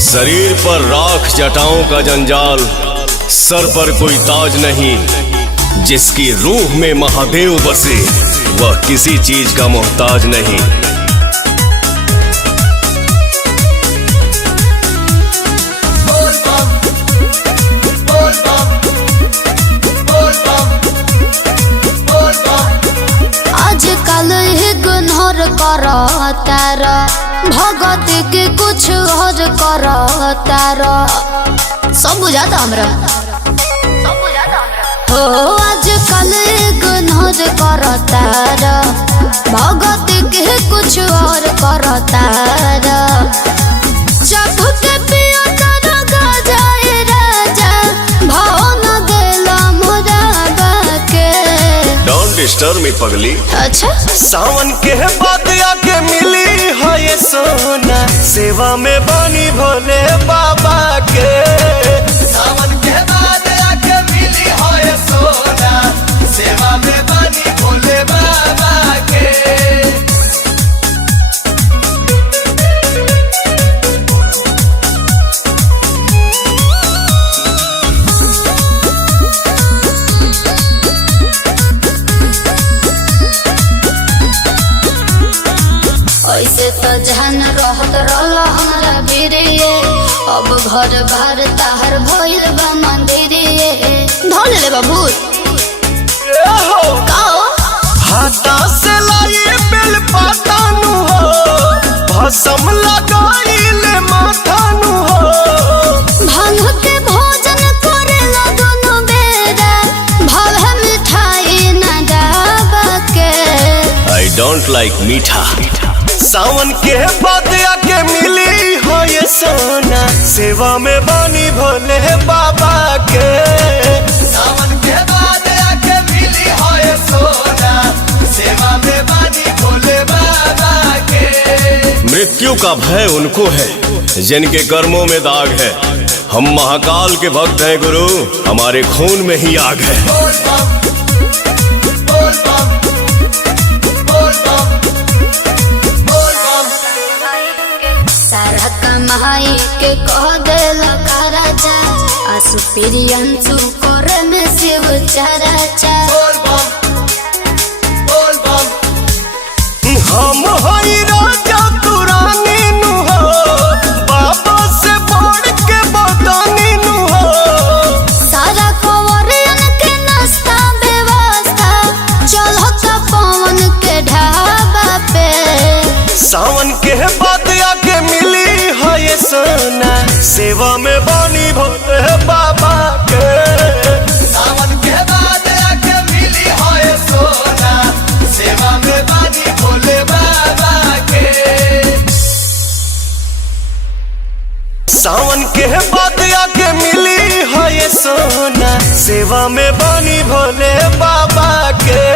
शरीर पर राख जटाओं का जंजाल, सर पर कोई ताज नहीं। जिसकी रूह में महादेव बसे वह किसी चीज का मोहताज नहीं। आजकल इग्नोर करो तारा, भगत के कुछ और करो तारा। सब बुझाता हमरा हो। आजकल इग्नोर करो तारा, भगत के कुछ और करो तारा। जब के पिया तारा गजाए राजा, भाव न देला मोरा बाके। डोंट डिस्टर्ब मी पगली। अच्छा सावन के बाद आके मिली है ये सोना, सेवा में बानी भोले बाबा के। सावन के बाद आके मिली है ये सोना, सेवा में बानी भोले बाबा के। ऐसे तो जहन रहत रहला हमरा बिरिये, अब घर बार ताहर भइल बा मंदिरिये। ढोल ले बाबू काओ हाथा से लाई बेल पाता नु हो, भसम लगाइले माथा नु हो। भांग के भोजन करेला दोनों बेरा, भाव मिठाई न डाबा के। आई डोंट लाइक मीठा। सावन के बाद आके मिली हो ये सोना, सेवा में बानी भोले बाबा के। सावन के बाद आके मिली हो ये सोना, सेवा में बानी भोले बाबा के। मृत्यु का भय उनको है जिनके कर्मों में दाग है। हम महाकाल के भक्त हैं गुरु, हमारे खून में ही आग है। सारा कमाई के कह देला राजा, आसु प्रियंसु करे में शिव चराचा। हम हई राजा तू रानी नु हो, बाबा से बढ़ के बदानी नु हो। सारा कवरियन के नाश्ता व्यवस्था चलता पवन के ढाबा पे। सावन के बाद आके मिली है ये सोना, सेवा में बानी भोले बाबा के। सावन के बाद आके मिली है ये सोना, सेवा में बानी भोले बाबा के। सावन के बाद आके मिली है ये सोना, सेवा में बानी भोले बाबा के।